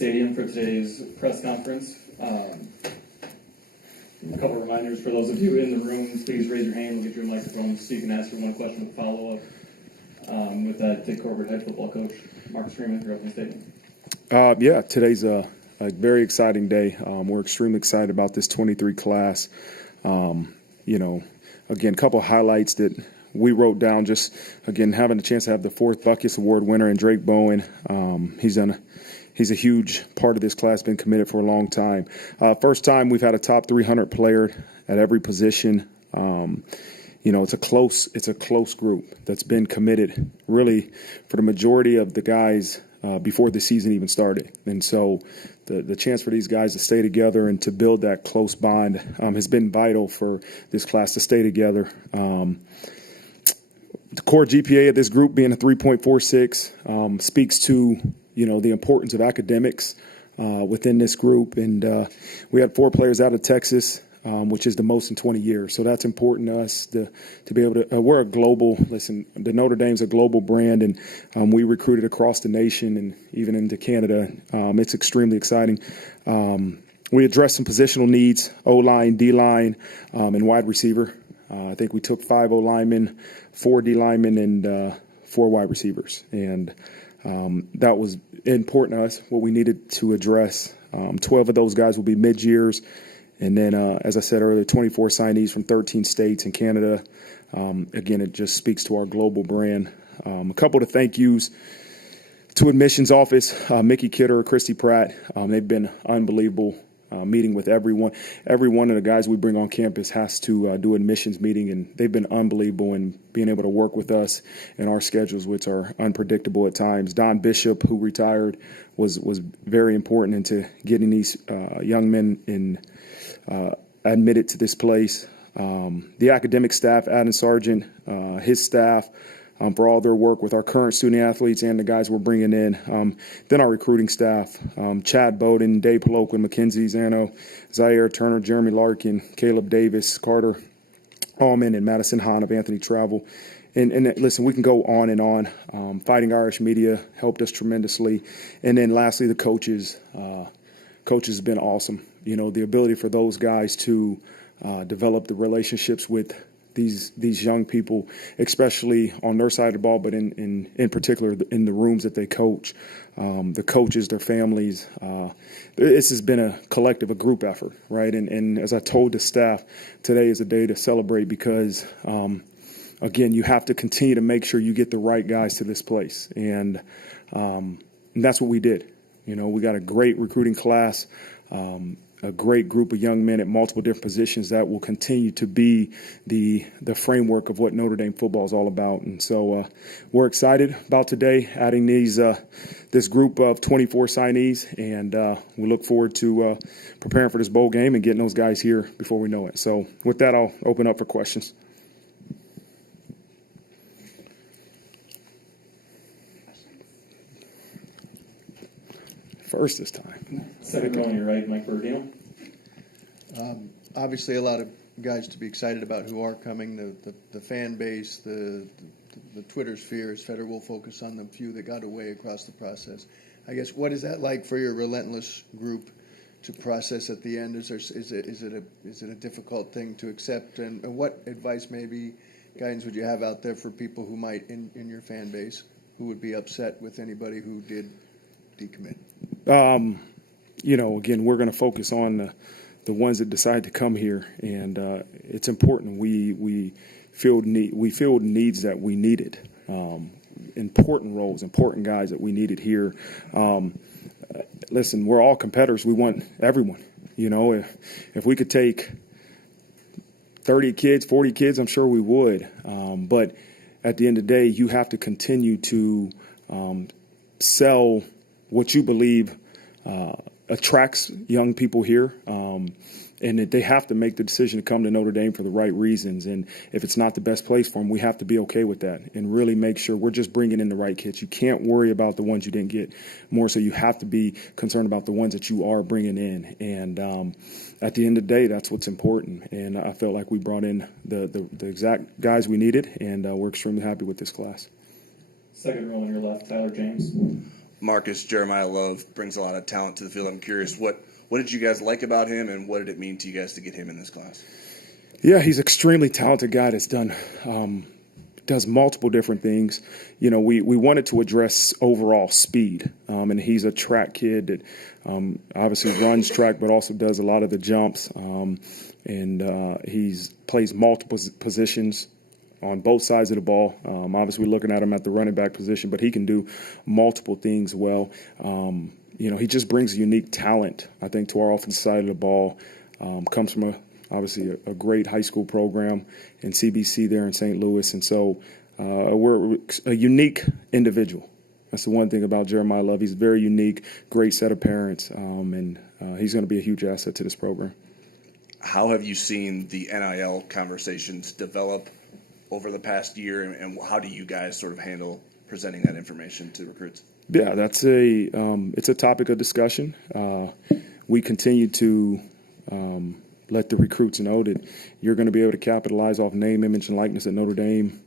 Stadium for today's press conference. A couple of reminders for those of you in the room. Please raise your hand. We'll get you a microphone so you can ask your one question with follow-up. With that, take Corbett head football coach Marcus Freeman, your opening statement. Yeah, today's a very exciting day. We're extremely excited about this 23 class. Again, a couple of highlights that we wrote down. Just again, having the chance to have the 4th Buckus Award winner and Drake Bowen. He's a huge part of this class, been committed for a long time. First time we've had a top 300 player at every position. It's a close group that's been committed really for the majority of the guys before the season even started. And so the chance for these guys to stay together and to build that close bond has been vital for this class to stay together. The core GPA of this group being a 3.46 speaks to the importance of academics within this group. And we had 4 players out of Texas, which is the most in 20 years. So that's important to us to be able to we're a global, the Notre Dame's a global brand, and we recruited across the nation and even into Canada. It's extremely exciting. We addressed some positional needs, O-line, D-line, and wide receiver. I think we took 5 O-linemen, 4 D-linemen, and 4 wide receivers. And that was important to us, what we needed to address. 12 of those guys will be mid-years. And then, as I said earlier, 24 signees from 13 states and Canada. Again, it just speaks to our global brand. A couple of thank yous to admissions office, Mickey Kidder, Christy Pratt. They've been unbelievable. Meeting with everyone. Every one of the guys we bring on campus has to do admissions meeting, and they've been unbelievable in being able to work with us in our schedules, which are unpredictable at times. Don Bishop, who retired, was very important into getting these young men admitted to this place. The academic staff, Adam Sargent, his staff, for all their work with our current student athletes and the guys we're bringing in. Then our recruiting staff, Chad Bowden, Dave Paloquin, Mackenzie Zano, Zaire Turner, Jeremy Larkin, Caleb Davis, Carter Allman, and Madison Hahn of Anthony Travel. And listen, we can go on and on. Fighting Irish Media helped us tremendously. And then lastly, the coaches. Coaches have been awesome. The ability for those guys to develop the relationships with these young people, especially on their side of the ball, but in particular in the rooms that they coach, the coaches, their families. This has been a collective, a group effort, right? And as I told the staff, today is a day to celebrate because, again, you have to continue to make sure you get the right guys to this place. And that's what we did. We got a great recruiting class, a great group of young men at multiple different positions that will continue to be the framework of what Notre Dame football is all about. And so we're excited about today, adding this group of 24 signees, and we look forward to preparing for this bowl game and getting those guys here before we know it. So with that, I'll open up for questions. First this time. Second row on your right, Mike Burdino. Obviously, a lot of guys to be excited about who are coming. The fan base, the Twitter spheres. Federer will focus on the few that got away across the process. I guess, what is that like for your relentless group to process at the end? Is it a difficult thing to accept? And what advice, maybe guidance, would you have out there for people who might in your fan base who would be upset with anybody who did decommit? Again, we're going to focus on the ones that decide to come here, and it's important. We filled needs that we needed, important roles, important guys that we needed here. Listen, we're all competitors. We want everyone. If we could take 30 kids, 40 kids, I'm sure we would. But at the end of the day, you have to continue to sell what you believe attracts young people here, and that they have to make the decision to come to Notre Dame for the right reasons. And if it's not the best place for them, we have to be okay with that and really make sure we're just bringing in the right kids. You can't worry about the ones you didn't get. More so, you have to be concerned about the ones that you are bringing in. And at the end of the day, that's what's important. And I felt like we brought in the exact guys we needed, and we're extremely happy with this class. Second row on your left, Tyler James. Marcus Jeremiah Love brings a lot of talent to the field. I'm curious, what did you guys like about him, and what did it mean to you guys to get him in this class? Yeah, he's an extremely talented guy that's does multiple different things. You know, we wanted to address overall speed, and he's a track kid that obviously runs track, but also does a lot of the jumps, and he's plays multiple positions on both sides of the ball. Obviously, we're looking at him at the running back position, but he can do multiple things well. You know, he just brings a unique talent, I think, to our offensive side of the ball. Comes from obviously a great high school program in CBC there in St. Louis. And so we're a unique individual. That's the one thing about Jeremiah Love. He's very unique, great set of parents, and he's going to be a huge asset to this program. How have you seen the NIL conversations develop over the past year, and how do you guys sort of handle presenting that information to recruits? Yeah, that's it's a topic of discussion. We continue to let the recruits know that you're going to be able to capitalize off name, image, and likeness at Notre Dame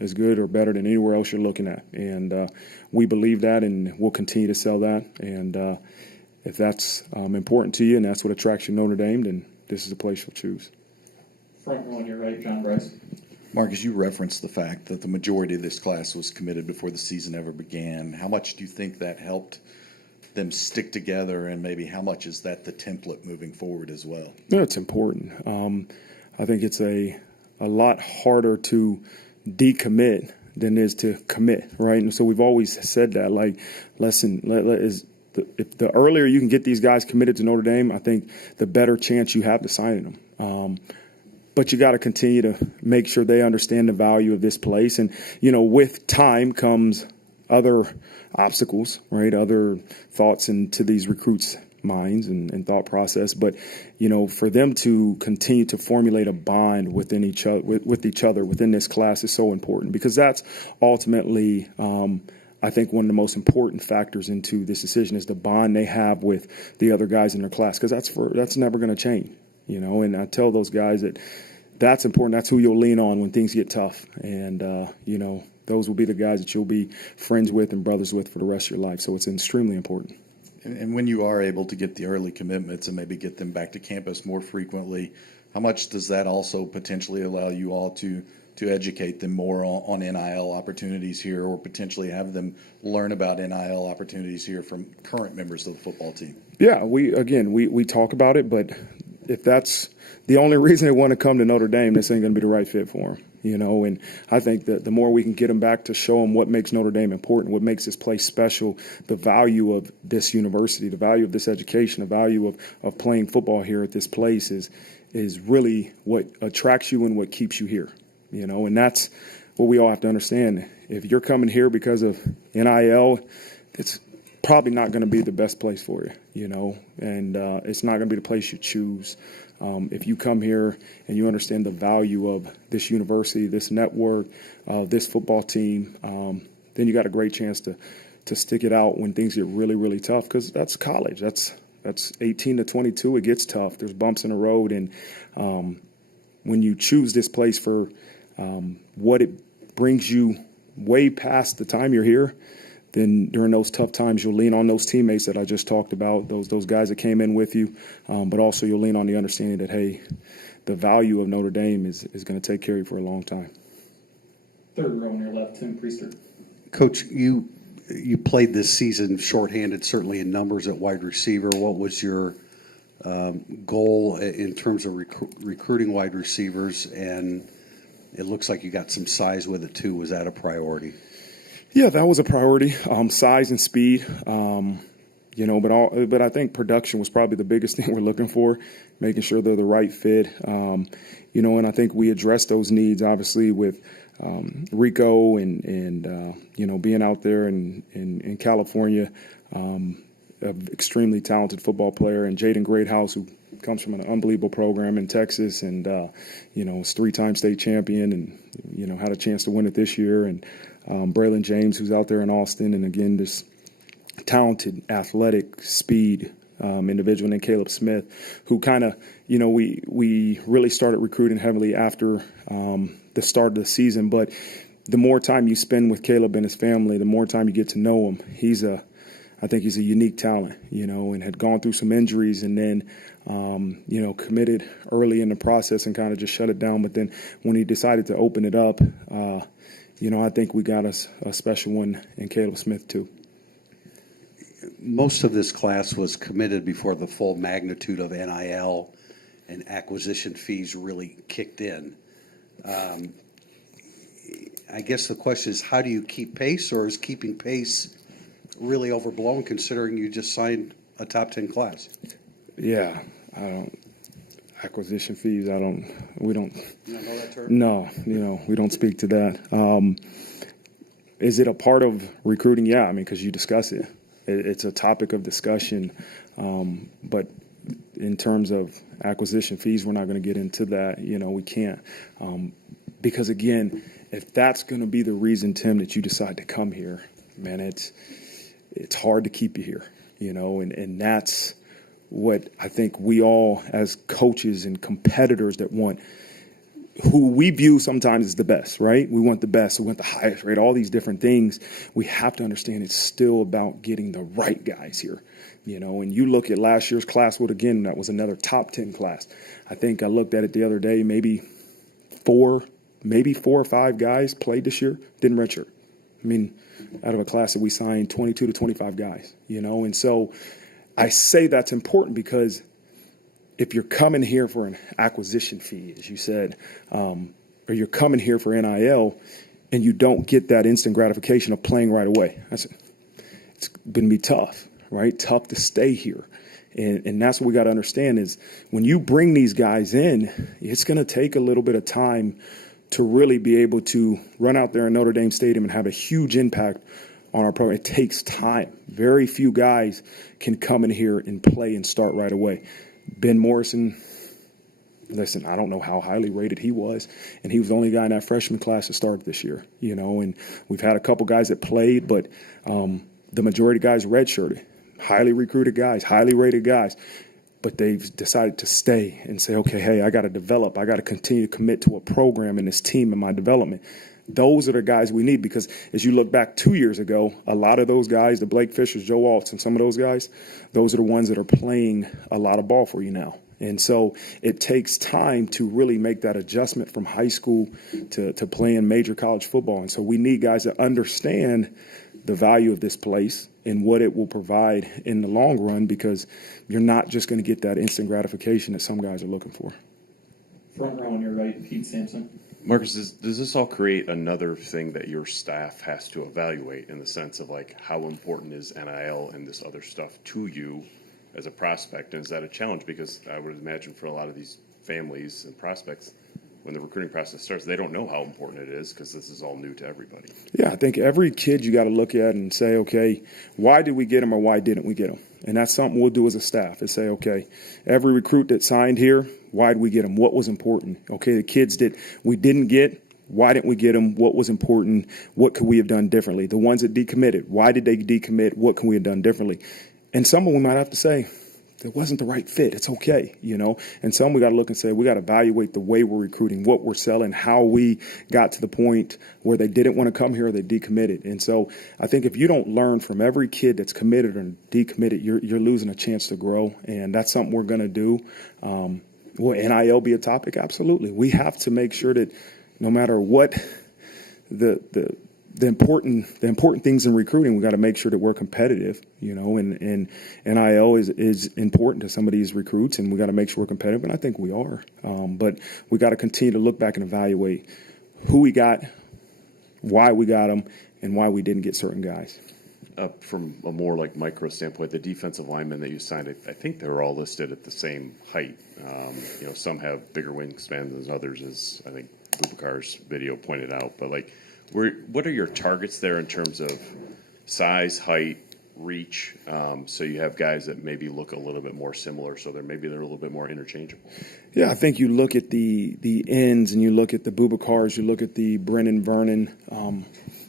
as good or better than anywhere else you're looking at. And we believe that, and we'll continue to sell that. And if that's important to you and that's what attracts you to Notre Dame, then this is the place you'll choose. Front row on your right, John Bryce. Marcus, you referenced the fact that the majority of this class was committed before the season ever began. How much do you think that helped them stick together, and maybe how much is that the template moving forward as well? Yeah, it's important. I think it's a lot harder to decommit than it is to commit, right? And so we've always said that, like, if the earlier you can get these guys committed to Notre Dame, I think the better chance you have to signing them. But you got to continue to make sure they understand the value of this place. And, you know, with time comes other obstacles, right? Other thoughts into these recruits' minds and thought process. But, you know, for them to continue to formulate a bond within each other, with each other within this class is so important, because that's ultimately, I think, one of the most important factors into this decision is the bond they have with the other guys in their class, because that's never going to change. You know, and I tell those guys that that's important. That's who you'll lean on when things get tough. And, you know, those will be the guys that you'll be friends with and brothers with for the rest of your life. So it's extremely important. And when you are able to get the early commitments and maybe get them back to campus more frequently, how much does that also potentially allow you all to educate them more on NIL opportunities here, or potentially have them learn about NIL opportunities here from current members of the football team? Yeah, we talk about it, but if that's the only reason they want to come to Notre Dame, this ain't going to be the right fit for them, you know. And I think that the more we can get them back to show them what makes Notre Dame important, what makes this place special, the value of this university, the value of this education, the value of playing football here at this place is really what attracts you and what keeps you here, you know. And that's what we all have to understand. If you're coming here because of NIL, it's probably not going to be the best place for you, you know, and it's not going to be the place you choose. If you come here and you understand the value of this university, this network, this football team, then you got a great chance to stick it out when things get really, really tough, because that's college. That's 18 to 22. It gets tough. There's bumps in the road, and when you choose this place for what it brings you way past the time you're here, then during those tough times, you'll lean on those teammates that I just talked about, those guys that came in with you, but also you'll lean on the understanding that, hey, the value of Notre Dame is going to take care of you for a long time. Third row on your left, Tim Priester. Coach, you played this season shorthanded, certainly in numbers at wide receiver. What was your goal in terms of recruiting wide receivers? And it looks like you got some size with it too. Was that a priority? Yeah, that was a priority. Size and speed, you know, but I think production was probably the biggest thing we're looking for, making sure they're the right fit. You know, and I think we addressed those needs, obviously, with Rico and you know, being out there in California, an extremely talented football player, and Jaden Greathouse, who comes from an unbelievable program in Texas, and you know, was 3-time state champion, and you know, had a chance to win it this year, and Braylon James, who's out there in Austin, and again, this talented, athletic, speed individual named Caleb Smith, who kind of, you know, we really started recruiting heavily after the start of the season. But the more time you spend with Caleb and his family, the more time you get to know him. He's a I think he's a unique talent, and had gone through some injuries and then, committed early in the process and kind of just shut it down. But then when he decided to open it up, I think we got a special one in Caleb Smith too. Most of this class was committed before the full magnitude of NIL and acquisition fees really kicked in. I guess the question is, how do you keep pace, or is keeping pace really overblown considering you just signed a top 10 class? Yeah, acquisition fees, we don't. You don't know that term? No, we don't speak to that. Is it a part of recruiting? Yeah, because you discuss it. It's a topic of discussion. But in terms of acquisition fees, we're not going to get into that. We can't. Because, again, if that's going to be the reason, Tim, that you decide to come here, man, it's hard to keep you here, and that's what I think we all, as coaches and competitors that want, who we view sometimes as the best, right? We want the best, we want the highest rate, all these different things. We have to understand it's still about getting the right guys here, and you look at last year's class, that was another top 10 class. I think I looked at it the other day, maybe four or five guys played this year, didn't redshirt. Out of a class that we signed 22 to 25 guys, and so I say that's important because if you're coming here for an acquisition fee, as you said, or you're coming here for NIL and you don't get that instant gratification of playing right away, it's going to be tough, right? Tough to stay here. And that's what we got to understand is when you bring these guys in, it's going to take a little bit of time to really be able to run out there in Notre Dame Stadium and have a huge impact on our program. It takes time. Very few guys can come in here and play and start right away. Ben Morrison, listen, I don't know how highly rated he was, and he was the only guy in that freshman class that started this year, and we've had a couple guys that played, but the majority of guys redshirted, highly recruited guys, highly rated guys. But they've decided to stay and say, okay, hey, I got to develop. I got to continue to commit to a program and this team and my development. Those are the guys we need because as you look back 2 years ago, a lot of those guys, the Blake Fishers, Joe Alts, and some of those guys, those are the ones that are playing a lot of ball for you now. And so it takes time to really make that adjustment from high school to playing major college football. And so we need guys that understand the value of this place and what it will provide in the long run because you're not just going to get that instant gratification that some guys are looking for. Front row on your right, Pete Sampson. Marcus, does this all create another thing that your staff has to evaluate in the sense of how important is NIL and this other stuff to you as a prospect? And is that a challenge? Because I would imagine for a lot of these families and prospects, when the recruiting process starts, they don't know how important it is because this is all new to everybody. Yeah, I think every kid you got to look at and say, okay, why did we get him or why didn't we get him? And that's something we'll do as a staff is say, okay, every recruit that signed here, why did we get him? What was important? Okay, the kids that we didn't get, why didn't we get them? What was important? What could we have done differently? The ones that decommitted, why did they decommit? What can we have done differently? And some of them we might have to say, it wasn't the right fit. It's okay, And some we got to look and say, we got to evaluate the way we're recruiting, what we're selling, how we got to the point where they didn't want to come here or they decommitted. And so I think if you don't learn from every kid that's committed or decommitted, you're losing a chance to grow. And that's something we're going to do. Will NIL be a topic? Absolutely. We have to make sure that no matter what the important things in recruiting, we got to make sure that we're competitive, and NIL is important to some of these recruits, and we got to make sure we're competitive, and I think we are. But we got to continue to look back and evaluate who we got, why we got them, and why we didn't get certain guys. From a more micro standpoint, the defensive linemen that you signed, I think they were all listed at the same height. Some have bigger wingspans than others, as I think Bubakar's video pointed out, but what are your targets there in terms of size, height, reach? So you have guys that maybe look a little bit more similar, so they're a little bit more interchangeable. Yeah, I think you look at the ends and you look at the Bubakars, you look at the Brennan Vernon.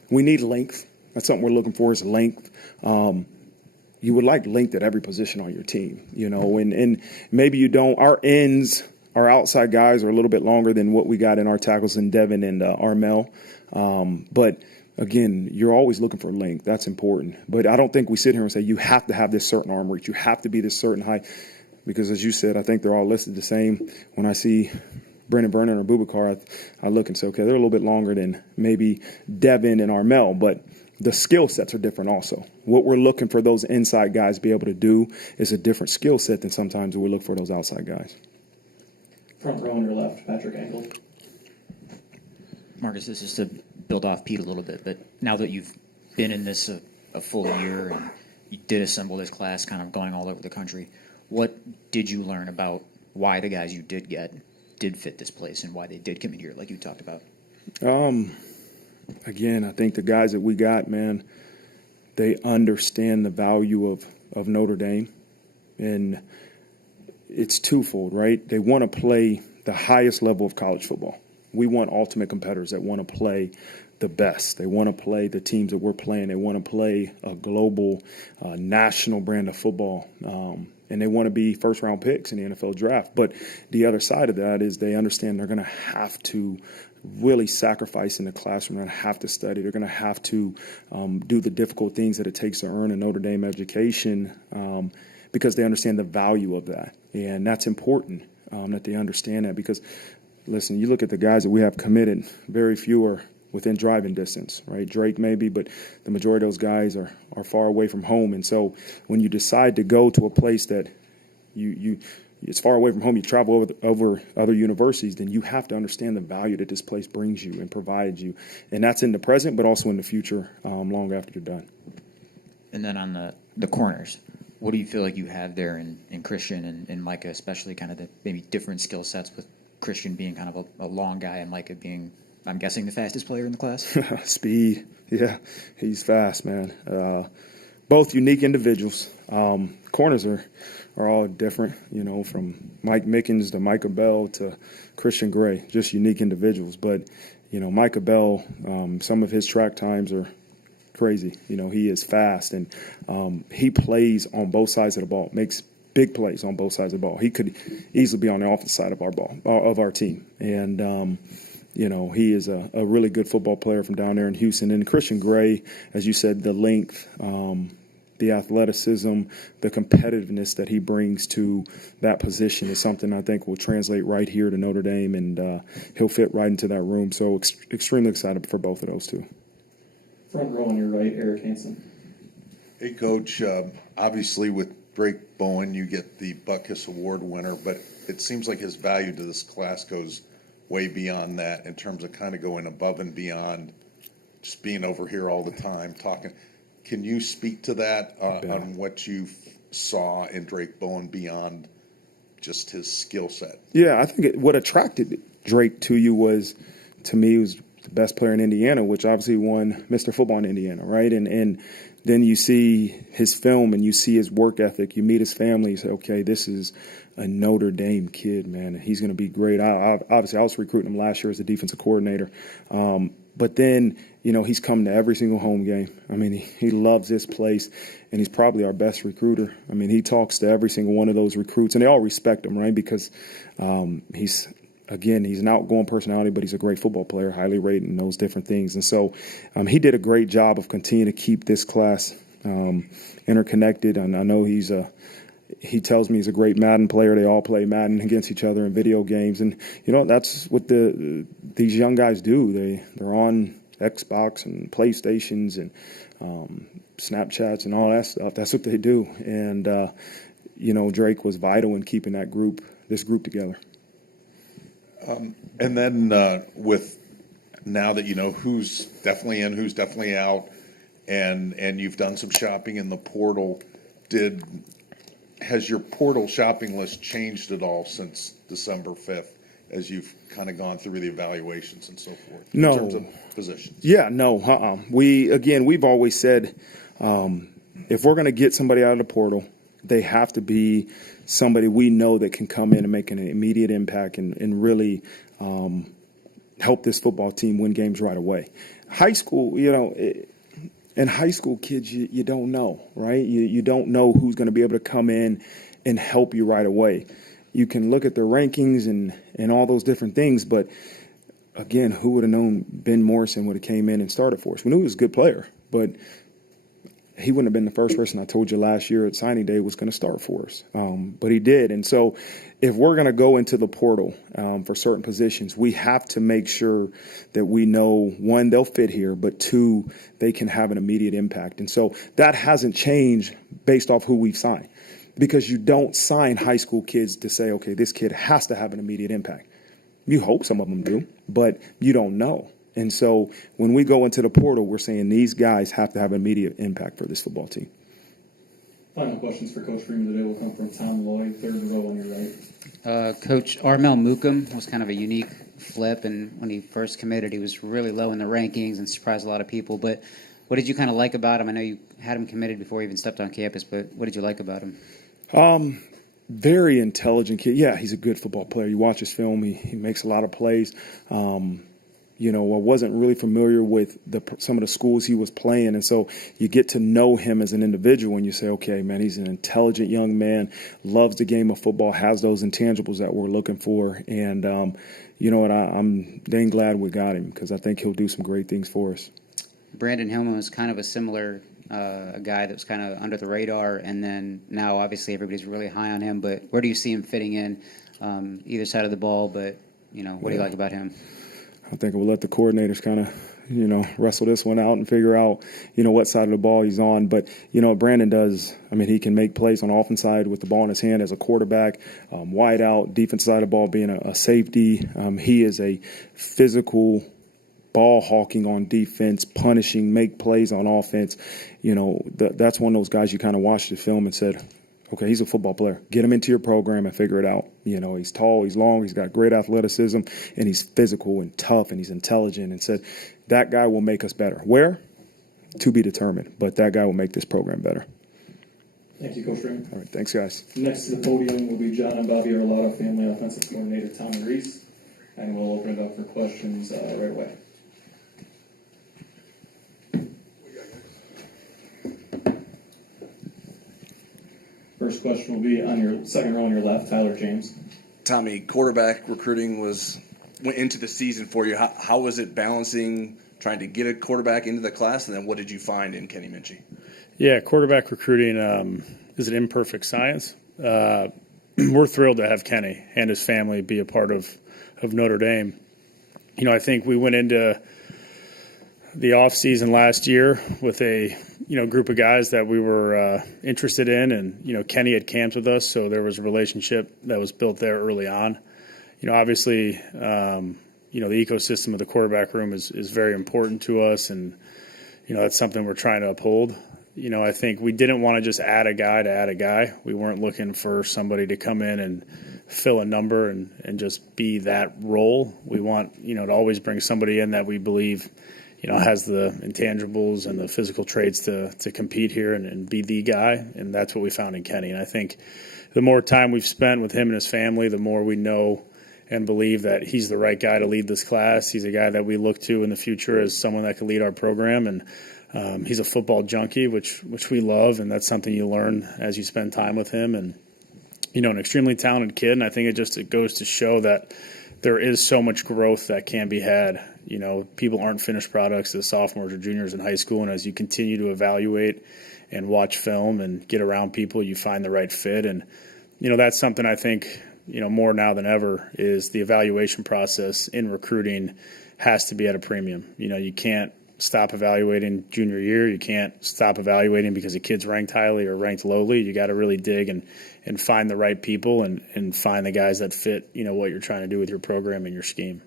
We need length. That's something we're looking for is length. You would like length at every position on your team, and maybe you don't. Our ends, our outside guys are a little bit longer than what we got in our tackles in Devin and Armel. But again, you're always looking for length. That's important. But I don't think we sit here and say you have to have this certain arm reach. You have to be this certain height. Because as you said, I think they're all listed the same. When I see Brendan Vernon or Boubacar, I look and say, okay, they're a little bit longer than maybe Devin and Armel, but the skill sets are different also. What we're looking for those inside guys to be able to do is a different skill set than sometimes we look for those outside guys. Front row on your left, Patrick Angle. Marcus, this is to build off Pete a little bit, but now that you've been in this a full year and you did assemble this class kind of going all over the country, what did you learn about why the guys you did get did fit this place and why they did come in here like you talked about? Again, I think the guys that we got, man, they understand the value of Notre Dame. And it's twofold, right? They want to play the highest level of college football. We want ultimate competitors that want to play the best. They want to play the teams that we're playing. They want to play a global, national brand of football. And they want to be first-round picks in the NFL draft. But the other side of that is they understand they're going to have to really sacrifice in the classroom. They're going to have to study. They're going to have to do the difficult things that it takes to earn a Notre Dame education because they understand the value of that. And that's important that they understand that because, listen, you look at the guys that we have committed, very few are within driving distance, right? Drake maybe, but the majority of those guys are far away from home. And so when you decide to go to a place that it's far away from home, you travel over other universities, then you have to understand the value that this place brings you and provides you. And that's in the present, but also in the future, long after you're done. And then on the corners, what do you feel like you have there in Christian and Micah, especially kind of the maybe different skill sets with Christian being kind of a long guy and Micah being, I'm guessing, the fastest player in the class? Speed. Yeah, he's fast, man. Both unique individuals. Corners are all different, from Mike Mickens to Micah Bell to Christian Gray, just unique individuals. But, Micah Bell, some of his track times are crazy. He is fast, and he plays on both sides of the ball, makes big plays on both sides of the ball. He could easily be on the offensive side of our team. And, he is a really good football player from down there in Houston. And Christian Gray, as you said, the length, the athleticism, the competitiveness that he brings to that position is something I think will translate right here to Notre Dame, and he'll fit right into that room. So extremely excited for both of those two. Front row on your right, Eric Hansen. Hey, Coach. Obviously, with Drake Bowen, you get the Butkus Award winner, but it seems like his value to this class goes way beyond that in terms of kind of going above and beyond just being over here all the time talking. Can you speak to that on what you saw in Drake Bowen beyond just his skill set? Yeah, I think what attracted Drake to you was the best player in Indiana, which obviously won Mr. Football in Indiana, right? And then you see his film and you see his work ethic. You meet his family. You say, okay, this is a Notre Dame kid, man. He's going to be great. Obviously, I was recruiting him last year as a defensive coordinator. But then, he's come to every single home game. I mean, he loves this place, and he's probably our best recruiter. I mean, he talks to every single one of those recruits, and they all respect him, right? Because he's an outgoing personality, but he's a great football player, highly rated and those different things. And so he did a great job of continuing to keep this class interconnected. And I know he tells me he's a great Madden player. They all play Madden against each other in video games. And, that's what these young guys do. They're on Xbox and PlayStations and Snapchats and all that stuff. That's what they do. And, Drake was vital in keeping this group together. And then with now that you know who's definitely in, who's definitely out, and you've done some shopping in the portal, has your portal shopping list changed at all since December 5th as you've kind of gone through the evaluations and so forth? No. In terms of positions? Yeah, no. We've always said if we're going to get somebody out of the portal, they have to be somebody we know that can come in and make an immediate impact and really help this football team win games right away. High school, in high school kids, you don't know, right? You don't know who's going to be able to come in and help you right away. You can look at the rankings and all those different things, but again, who would have known Ben Morrison would have came in and started for us? We knew he was a good player, but he wouldn't have been the first person I told you last year at signing day was going to start for us. But he did. And so if we're going to go into the portal for certain positions, we have to make sure that we know, one, they'll fit here, but two, they can have an immediate impact. And so that hasn't changed based off who we've signed, because you don't sign high school kids to say, okay, this kid has to have an immediate impact. You hope some of them do, but you don't know. And so when we go into the portal, we're saying these guys have to have immediate impact for this football team. Final questions for Coach Freeman today will come from Tom Lloyd, third row on your right. Coach Armel Mukum was kind of a unique flip, and when he first committed, he was really low in the rankings and surprised a lot of people. But what did you kind of like about him? I know you had him committed before he even stepped on campus, but what did you like about him? Very intelligent kid. Yeah, he's a good football player. You watch his film, he makes a lot of plays. I wasn't really familiar with some of the schools he was playing, and so you get to know him as an individual, and you say, okay, man, he's an intelligent young man, loves the game of football, has those intangibles that we're looking for, and you know what, I'm dang glad we got him, because I think he'll do some great things for us. Brandon Hillman was kind of a similar a guy that was kind of under the radar, and then now obviously everybody's really high on him, but where do you see him fitting in either side of the ball, but what do you like about him? I think we'll let the coordinators kind of, wrestle this one out and figure out, what side of the ball he's on. But, Brandon does, he can make plays on the offense side with the ball in his hand as a quarterback, wide out, defense side of the ball being a safety. He is a physical ball hawking on defense, punishing, make plays on offense. That's one of those guys you kind of watched the film and said, okay, he's a football player. Get him into your program and figure it out. He's tall, he's long, he's got great athleticism, and he's physical and tough, and he's intelligent, and said that guy will make us better. Where? To be determined, but that guy will make this program better. Thank you, Coach Freeman. All right, thanks, guys. Next to the podium will be John and Bobbie Arlotta, family offensive coordinator Tommy Rees, and we'll open it up for questions right away. First question will be on your second row on your left, Tyler James. Tommy, quarterback recruiting went into the season for you. How was it balancing trying to get a quarterback into the class, and then what did you find in Kenny Minchie? Yeah, quarterback recruiting is an imperfect science. We're thrilled to have Kenny and his family be a part of Notre Dame. I think we went into the offseason last year with a group of guys that we were interested in, and Kenny had camped with us, so there was a relationship that was built there early on. Obviously, the ecosystem of the quarterback room is very important to us, and that's something we're trying to uphold. I think we didn't want to just add a guy to add a guy. We weren't looking for somebody to come in and fill a number and just be that role. We want to always bring somebody in that we believe has the intangibles and the physical traits to compete here and be the guy, and that's what we found in Kenny. And I think the more time we've spent with him and his family, the more we know and believe that he's the right guy to lead this class. He's a guy that we look to in the future as someone that can lead our program, and he's a football junkie, which we love, and that's something you learn as you spend time with him. And an extremely talented kid, and I think it goes to show that there is so much growth that can be had. People aren't finished products as sophomores or juniors in high school, and as you continue to evaluate and watch film and get around people, you find the right fit. And, that's something I think, more now than ever is the evaluation process in recruiting has to be at a premium. You can't stop evaluating junior year. You can't stop evaluating because a kid's ranked highly or ranked lowly. You got to really dig and find the right people and find the guys that fit, what you're trying to do with your program and your scheme.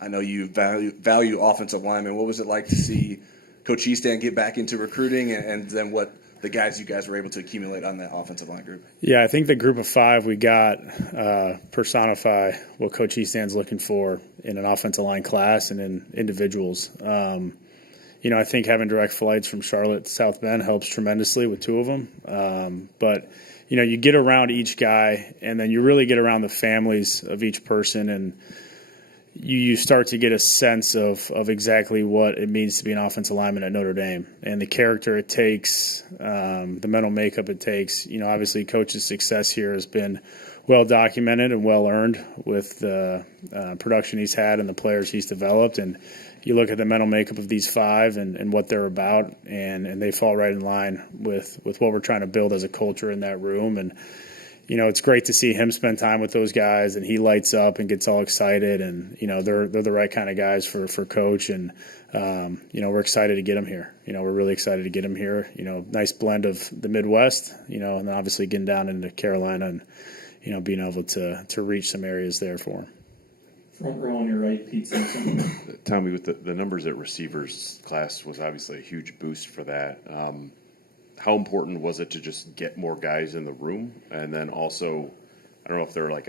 I know you value offensive linemen. What was it like to see Coach Easton get back into recruiting, and then what the guys you guys were able to accumulate on that offensive line group? Yeah, I think the group of five we got personify what Coach Easton's looking for in an offensive line class and in individuals. I think having direct flights from Charlotte to South Bend helps tremendously with two of them. But you get around each guy, and then you really get around the families of each person, and you start to get a sense of exactly what it means to be an offensive lineman at Notre Dame and the character it takes, the mental makeup it takes. Obviously Coach's success here has been well documented and well earned with the production he's had and the players he's developed. And you look at the mental makeup of these five and what they're about, and they fall right in line with what we're trying to build as a culture in that room. And it's great to see him spend time with those guys, and he lights up and gets all excited. And they're the right kind of guys for Coach. And we're excited to get him here. We're really excited to get him here. Nice blend of the Midwest. And then obviously getting down into Carolina and being able to reach some areas there for him. Front row on your right, Pete Simpson. Tommy, with the numbers at receivers class was obviously a huge boost for that. How important was it to just get more guys in the room? And then also, I don't know if there are like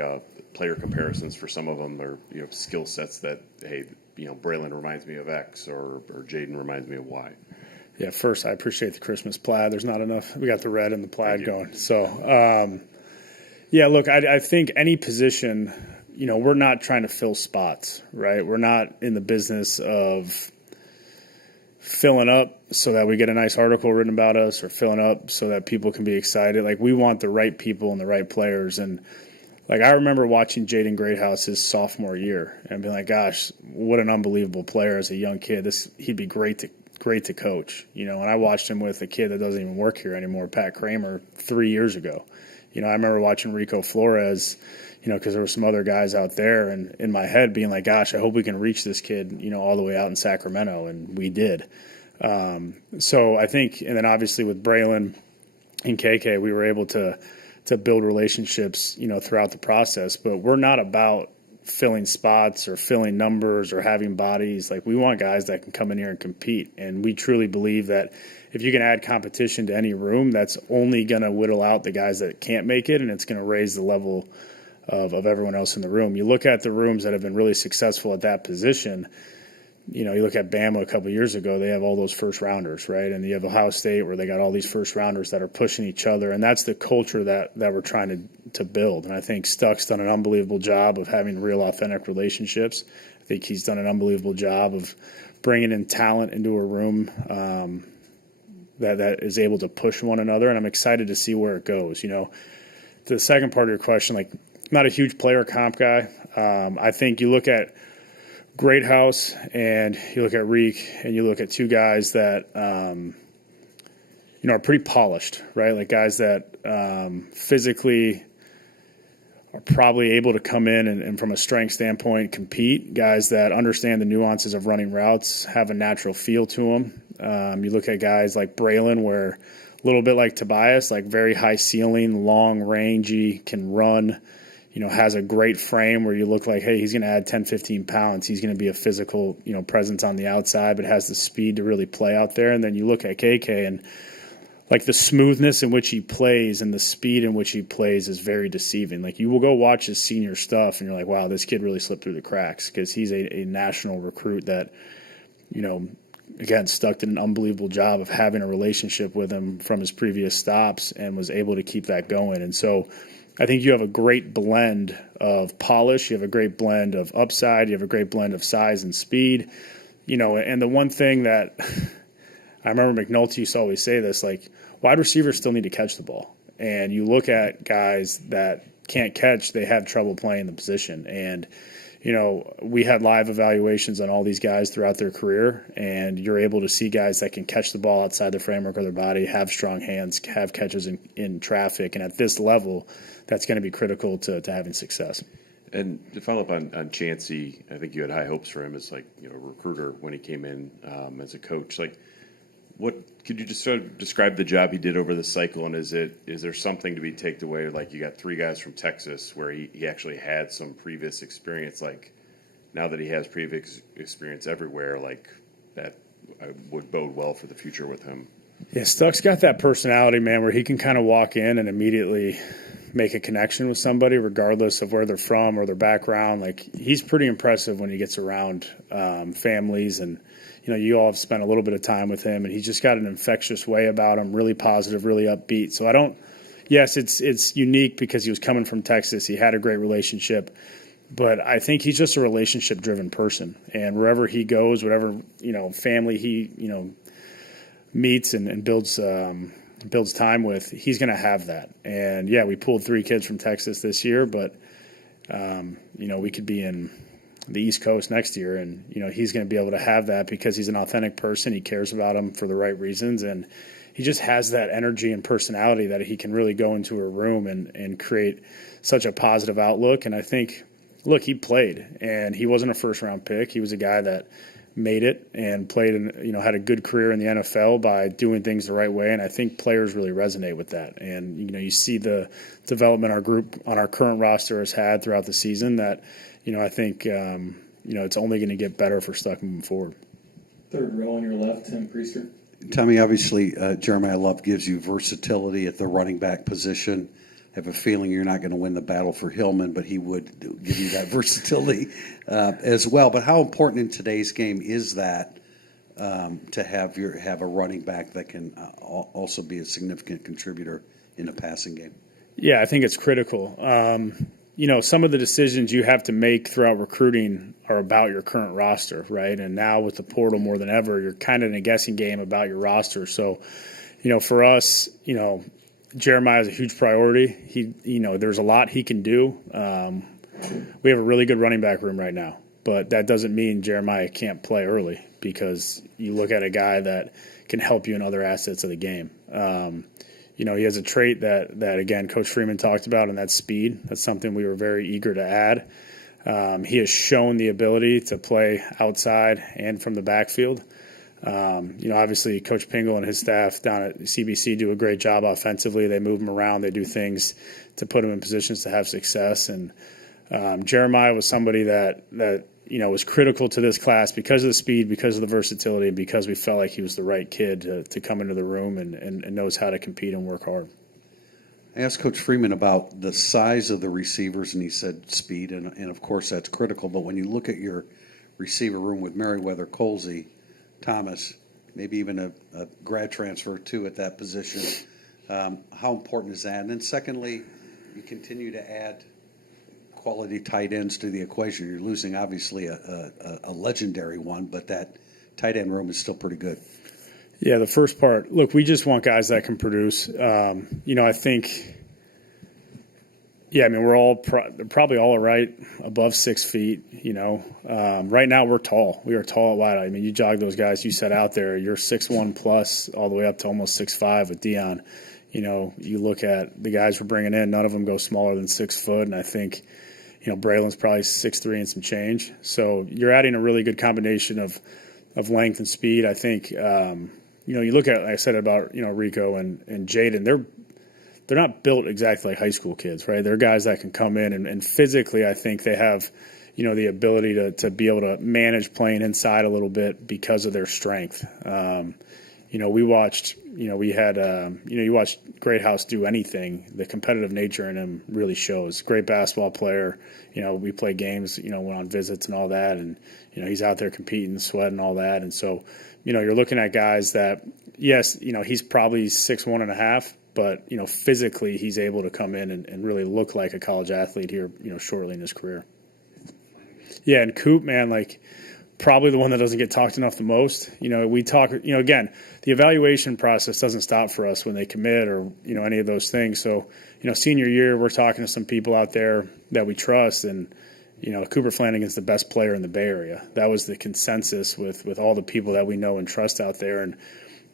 player comparisons for some of them, or skill sets that, hey, Braylon reminds me of X, or Jaden reminds me of Y. Yeah, first, I appreciate the Christmas plaid. There's not enough. We got the red and the plaid going. So, yeah, look, I think any position, we're not trying to fill spots, right? We're not in the business of filling up so that we get a nice article written about us, or filling up so that people can be excited. Like, we want the right people and the right players. And like, I remember watching Jaden Greathouse his sophomore year and being like, gosh, what an unbelievable player as a young kid. He'd be great to coach. And I watched him with a kid that doesn't even work here anymore, Pat Kramer, 3 years ago. I remember watching Rico Flores, because there were some other guys out there, and in my head being like, gosh, I hope we can reach this kid, all the way out in Sacramento, and we did. So I think, and then obviously with Braylon and KK, we were able to build relationships, throughout the process. But we're not about filling spots or filling numbers or having bodies. Like, we want guys that can come in here and compete. And we truly believe that if you can add competition to any room, that's only going to whittle out the guys that can't make it, and it's going to raise the level of everyone else in the room. You look at the rooms that have been really successful at that position. You look at Bama a couple of years ago, they have all those first rounders, right? And you have Ohio State where they got all these first rounders that are pushing each other. And that's the culture that we're trying to build. And I think Stuck's done an unbelievable job of having real authentic relationships. I think he's done an unbelievable job of bringing in talent into a room that is able to push one another. And I'm excited to see where it goes. To the second part of your question, like, I'm not a huge player comp guy. I think you look at Greathouse and you look at Reek and you look at two guys that are pretty polished, right? Like, guys that physically are probably able to come in and from a strength standpoint compete. Guys that understand the nuances of running routes, have a natural feel to them. You look at guys like Braylon, where a little bit like Tobias, like very high ceiling, long rangey, can run. Has a great frame where you look like, hey, he's going to add 10, 15 pounds. He's going to be a physical, presence on the outside, but has the speed to really play out there. And then you look at KK and like the smoothness in which he plays and the speed in which he plays is very deceiving. Like, you will go watch his senior stuff and you're like, wow, this kid really slipped through the cracks, because he's a national recruit that, again, Stuck did an unbelievable job of having a relationship with him from his previous stops and was able to keep that going. And so I think you have a great blend of polish, you have a great blend of upside, you have a great blend of size and speed, and the one thing that I remember McNulty used to always say this, like, wide receivers still need to catch the ball. And you look at guys that can't catch, they have trouble playing the position. And, we had live evaluations on all these guys throughout their career, and you're able to see guys that can catch the ball outside the framework of their body, have strong hands, have catches in traffic. And at this level, that's going to be critical to having success. And to follow up on Chancey, I think you had high hopes for him as a recruiter when he came in as a coach. Like, what could you just sort of describe the job he did over the cycle, and is there something to be taken away? Like, you got three guys from Texas where he actually had some previous experience. Like, now that he has previous experience everywhere, like, that would bode well for the future with him. Yeah, Stuck's got that personality, man, where he can kind of walk in and immediately make a connection with somebody regardless of where they're from or their background. Like, he's pretty impressive when he gets around families, and you all have spent a little bit of time with him, and he's just got an infectious way about him, really positive, really upbeat. So yes, it's unique because he was coming from Texas. He had a great relationship, but I think he's just a relationship driven person, and wherever he goes, whatever, family he, meets and builds builds time with, he's going to have that. And yeah, we pulled 3 kids from Texas this year, but we could be in the East Coast next year, and he's going to be able to have that because he's an authentic person. He cares about them for the right reasons, and he just has that energy and personality that he can really go into a room and create such a positive outlook. And I think, look, he played, and he wasn't a first-round pick. He was a guy that made it and played and had a good career in the NFL by doing things the right way. And I think players really resonate with that. And you see the development our group on our current roster has had throughout the season that I think it's only going to get better for Stuck moving forward. Third row on your left, Tim Priester. Tommy, obviously, Jeremiah Love gives you versatility at the running back position. I have a feeling you're not going to win the battle for Hillman, but he would give you that versatility as well. But how important in today's game is that to have a running back that can also be a significant contributor in a passing game? Yeah, I think it's critical. Some of the decisions you have to make throughout recruiting are about your current roster, right? And now with the portal more than ever, you're kind of in a guessing game about your roster. So, for us, Jeremiah is a huge priority. There's a lot he can do. We have a really good running back room right now, but that doesn't mean Jeremiah can't play early, because you look at a guy that can help you in other assets of the game. He has a trait that again, Coach Freeman talked about, and that's speed. That's something we were very eager to add. He has shown the ability to play outside and from the backfield. Obviously Coach Pingle and his staff down at CBC do a great job offensively. They move him around. They do things to put him in positions to have success. And Jeremiah was somebody that was critical to this class because of the speed, because of the versatility, and because we felt like he was the right kid to come into the room and knows how to compete and work hard. I asked Coach Freeman about the size of the receivers, and he said speed, and of course that's critical. But when you look at your receiver room with Merriweather, Colsey, Thomas, maybe even a grad transfer too at that position, how important is that? And then secondly, you continue to add quality tight ends to the equation. You're losing obviously a legendary one, but that tight end room is still pretty good. Yeah, the first part, look, we just want guys that can produce. I think, we're all probably all right above 6 feet. Right now we're tall. We are tall at wide. You jog those guys you set out there, you're 6'1" plus all the way up to almost 6'5" with Dion. You look at the guys we're bringing in, none of them go smaller than 6 foot, and I think Braylon's probably 6'3" and some change. So you're adding a really good combination of length and speed. I think you look at, like I said about Rico and Jaden, they're not built exactly like high school kids, right? They're guys that can come in and physically I think they have the ability to be able to manage playing inside a little bit because of their strength. We watched, you watched Greathouse do anything. The competitive nature in him really shows. Great basketball player. We play games, went on visits and all that. And, he's out there competing, sweating, all that. And so, you're looking at guys that, yes, he's probably 6'1.5", but, physically he's able to come in and really look like a college athlete here, shortly in his career. Yeah, and Coop, man, probably the one that doesn't get talked enough the most. We talk, again, the evaluation process doesn't stop for us when they commit or, any of those things. So, senior year, we're talking to some people out there that we trust, and, Cooper Flanagan's the best player in the Bay Area. That was the consensus with all the people that we know and trust out there. And,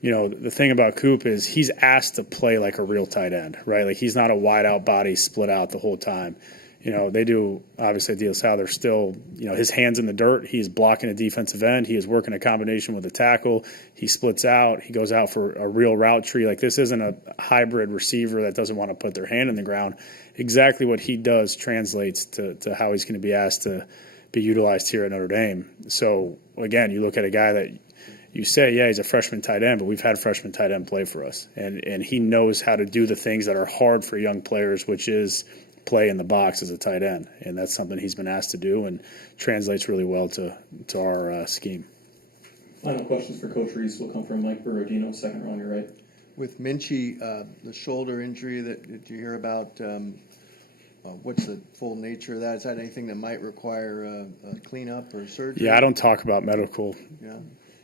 the thing about Coop is he's asked to play like a real tight end, right? He's not a wide out body split out the whole time. They do, obviously, at De La Salle, they're still, his hand's in the dirt. He's blocking a defensive end. He is working a combination with a tackle. He splits out. He goes out for a real route tree. This isn't a hybrid receiver that doesn't want to put their hand in the ground. Exactly what he does translates to how he's going to be asked to be utilized here at Notre Dame. So, again, you look at a guy that you say, yeah, he's a freshman tight end, but we've had freshman tight end play for us. And he knows how to do the things that are hard for young players, which is play in the box as a tight end, and that's something he's been asked to do and translates really well to our scheme. Final questions for Coach Rees will come from Mike Borodino, second row on your right. With Minchie, the shoulder injury that you hear about, what's the full nature of that? Is that anything that might require a cleanup or surgery? Yeah, I don't talk about medical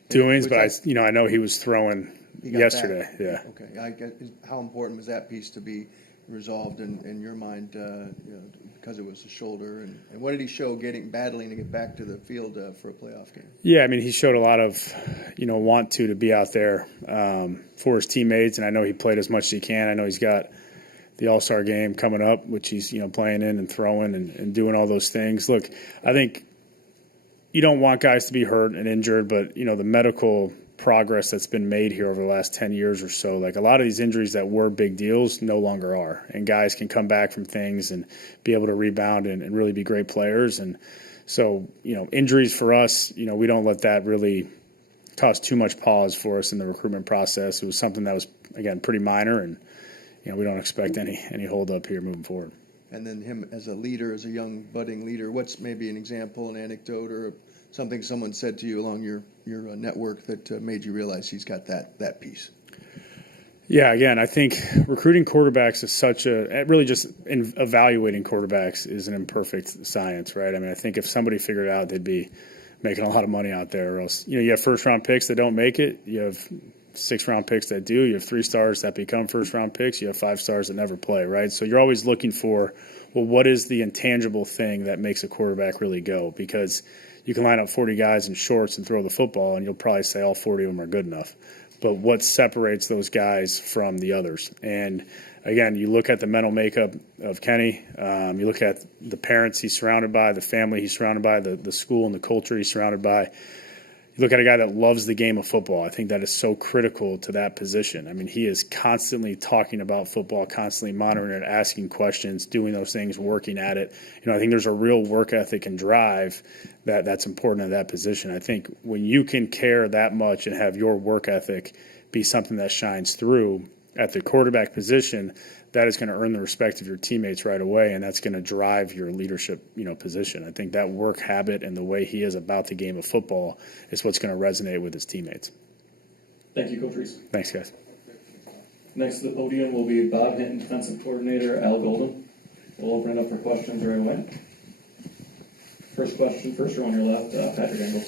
doings, but I know he was throwing he got yesterday. back? Yeah. Okay. How important was that piece to be resolved in your mind, because it was the shoulder? And what did he show battling to get back to the field for a playoff game? Yeah, I mean, he showed a lot of, want to be out there for his teammates, and I know he played as much as he can. I know he's got the All-Star game coming up, which he's, playing in and throwing and doing all those things. Look, I think you don't want guys to be hurt and injured, but, the medical progress that's been made here over the last 10 years or so, like a lot of these injuries that were big deals no longer are, and guys can come back from things and be able to rebound and really be great players. And so, injuries for us, we don't let that really cause too much pause for us in the recruitment process. It was something that was, again, pretty minor, and we don't expect any hold up here moving forward. And then him as a leader, as a young budding leader, what's maybe an example, an anecdote, or something someone said to you along your network that made you realize he's got that piece? Yeah, again, I think recruiting quarterbacks is really just evaluating quarterbacks is an imperfect science, right? I mean, I think if somebody figured it out, they'd be making a lot of money out there. Or else, you have first-round picks that don't make it. You have 6-round picks that do. You have 3 stars that become first-round picks. You have 5 stars that never play, right? So you're always looking for, well, what is the intangible thing that makes a quarterback really go? Because you can line up 40 guys in shorts and throw the football, and you'll probably say all 40 of them are good enough. But what separates those guys from the others? And again, you look at the mental makeup of Kenny. You look at the parents he's surrounded by, the family he's surrounded by, the school and the culture he's surrounded by. You look at a guy that loves the game of football. I think that is so critical to that position. I mean, he is constantly talking about football, constantly monitoring it, asking questions, doing those things, working at it. I think there's a real work ethic and drive that's important in that position. I think when you can care that much and have your work ethic be something that shines through at the quarterback position, that is going to earn the respect of your teammates right away, and that's going to drive your leadership, position. I think that work habit and the way he is about the game of football is what's going to resonate with his teammates. Thank you, Coach Rees. Thanks, guys. Next to the podium will be Bob Hinton, defensive coordinator, Al Golden. We'll open it up for questions right away. First row on your left, Patrick Engel.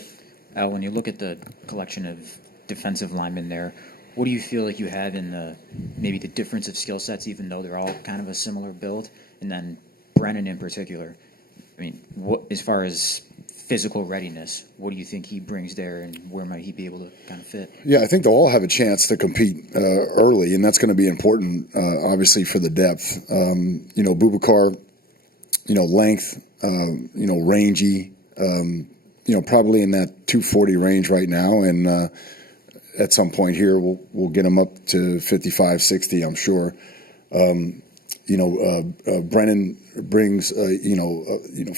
Al, when you look at the collection of defensive linemen there, what do you feel like you have in maybe the difference of skill sets, even though they're all kind of a similar build? And then Brennan in particular, I mean, what as far as physical readiness, what do you think he brings there, and where might he be able to kind of fit? Yeah, I think they'll all have a chance to compete early, and that's going to be important, obviously, for the depth. Boubacar, length, rangy, probably in that 240 range right now, and at some point here, we'll get him up to 55, 60, I'm sure. Brennan brings,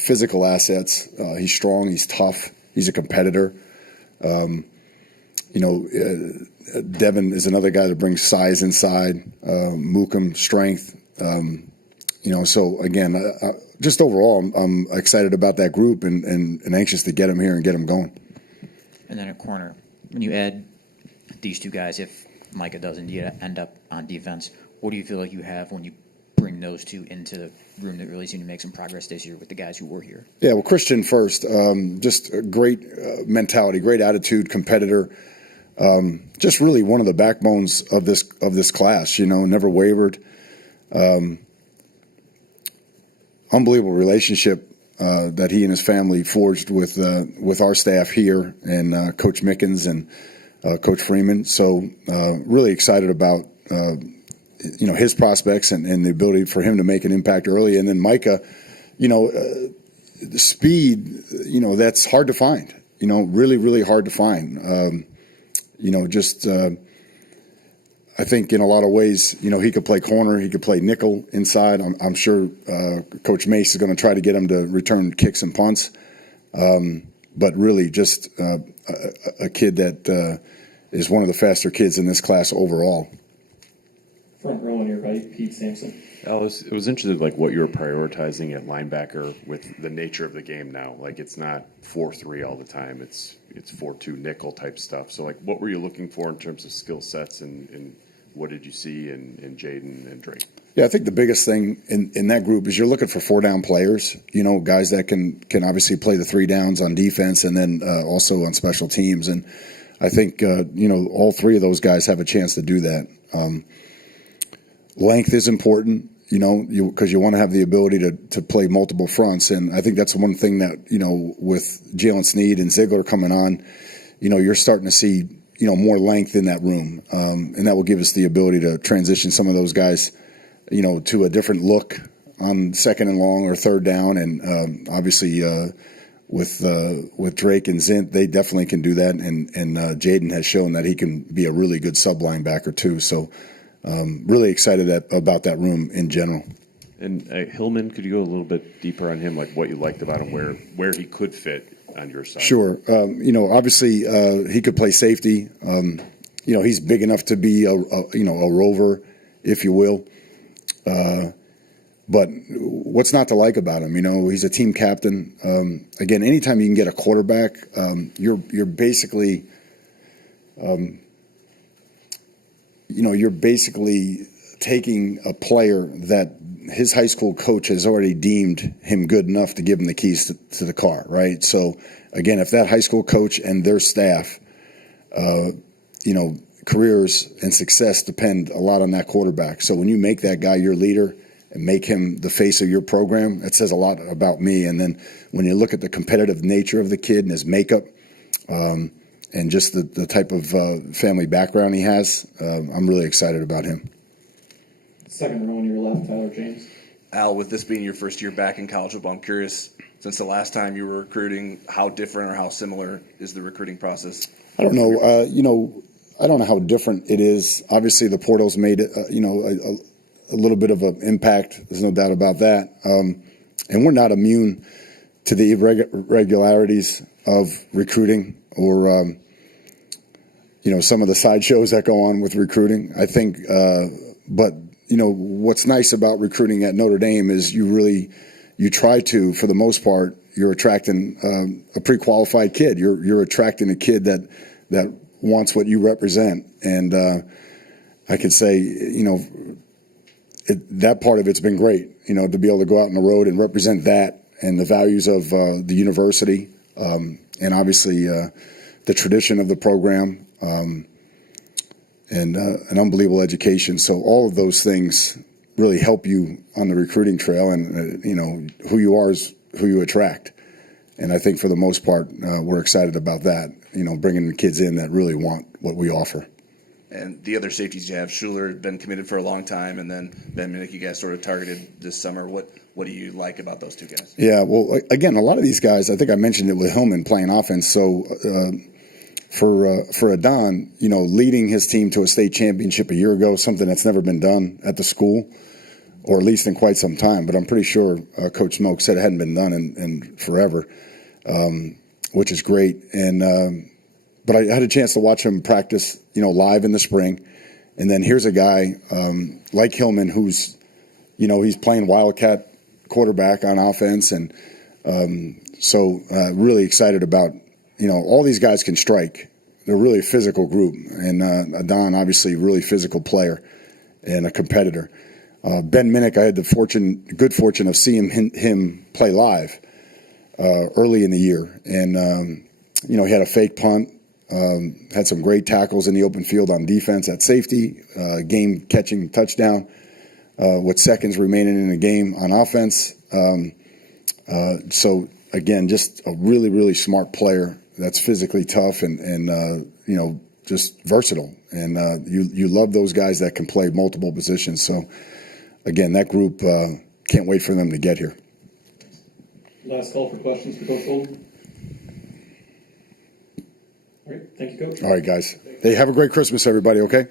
physical assets. He's strong. He's tough. He's a competitor. Devin is another guy that brings size inside. Mookum, strength. So again, just overall, I'm excited about that group and anxious to get them here and get them going. And then at corner, when you add these 2 guys, if Micah doesn't end up on defense, what do you feel like you have when you bring those 2 into the room that really seem to make some progress this year with the guys who were here? Yeah, well, Christian first, just a great mentality, great attitude, competitor, just really one of the backbones of this class. Never wavered. Unbelievable relationship that he and his family forged with our staff here and Coach Mickens and Coach Freeman. So really excited about his prospects and the ability for him to make an impact early. And then Micah, the speed, that's hard to find. Really, really hard to find. I think in a lot of ways, he could play corner, he could play nickel inside. I'm sure Coach Mace is going to try to get him to return kicks and punts. But really just a kid that is one of the faster kids in this class overall. Front row on your right, Pete Sampson. I was interested like what you were prioritizing at linebacker with the nature of the game now. Like it's not 4-3 all the time. It's 4-2 nickel type stuff. So like what were you looking for in terms of skill sets and what did you see in Jaden and Drake? Yeah, I think the biggest thing in that group is you're looking for 4-down players, guys that can obviously play the 3 downs on defense and then also on special teams. And I think, all three of those guys have a chance to do that. Length is important, because you want to have the ability to play multiple fronts. And I think that's one thing that, with Jalen Sneed and Ziegler coming on, you're starting to see, more length in that room. And that will give us the ability to transition some of those guys, to a different look on second and long or third down. And obviously, with Drake and Zint, they definitely can do that. And Jaden has shown that he can be a really good sub linebacker too. So really excited about that room in general. And Hillman, could you go a little bit deeper on him, like what you liked about him, where he could fit on your side? Sure. Obviously he could play safety. He's big enough to be a rover, if you will. But what's not to like about him? He's a team captain. Again, anytime you can get a quarterback, you're basically, you're basically taking a player that his high school coach has already deemed him good enough to give him the keys to the car, right? So, again, if that high school coach and their staff, careers and success depend a lot on that quarterback. So when you make that guy your leader and make him the face of your program, that says a lot about me. And then when you look at the competitive nature of the kid and his makeup, and just the type of family background he has, I'm really excited about him. Second row on your left, Tyler James. Al, with this being your first year back in college football, I'm curious, since the last time you were recruiting, how different or how similar is the recruiting process? I don't know. I don't know how different it is. Obviously, the portal's made it, a little bit of an impact. There's no doubt about that. And we're not immune to the irregularities of recruiting or, some of the sideshows that go on with recruiting. I think, but what's nice about recruiting at Notre Dame is you try to, for the most part, you're attracting a pre-qualified kid. You're attracting a kid that wants what you represent. And I could say, that part of it's been great, to be able to go out on the road and represent that and the values of the university, and obviously the tradition of the program, and an unbelievable education. So all of those things really help you on the recruiting trail, and who you are is who you attract. And I think for the most part, we're excited about that, bringing the kids in that really want what we offer. And the other safeties you have, Schuler has been committed for a long time, and then Ben Minnick, you guys sort of targeted this summer. What do you like about those two guys? Yeah, well, again, a lot of these guys, I think I mentioned it with Hillman playing offense. So for Adon, leading his team to a state championship a year ago, something that's never been done at the school, or at least in quite some time. But I'm pretty sure Coach Smoke said it hadn't been done in forever, which is great. And but I had a chance to watch him practice, live in the spring. And then here's a guy like Hillman who's, he's playing Wildcat quarterback on offense. And so really excited about, all these guys can strike. They're really a physical group. And Adon, obviously, really physical player and a competitor. Ben Minnick, I had the good fortune of seeing him play live early in the year. And, he had a fake punt. Had some great tackles in the open field on defense at safety, game-catching touchdown with seconds remaining in the game on offense. So, again, just a really, really smart player that's physically tough and just versatile. And you love those guys that can play multiple positions. So, again, that group, can't wait for them to get here. Last call for questions for Coach Golden. All right, thank you, Coach. All right, guys. Hey, have a great Christmas, everybody, okay?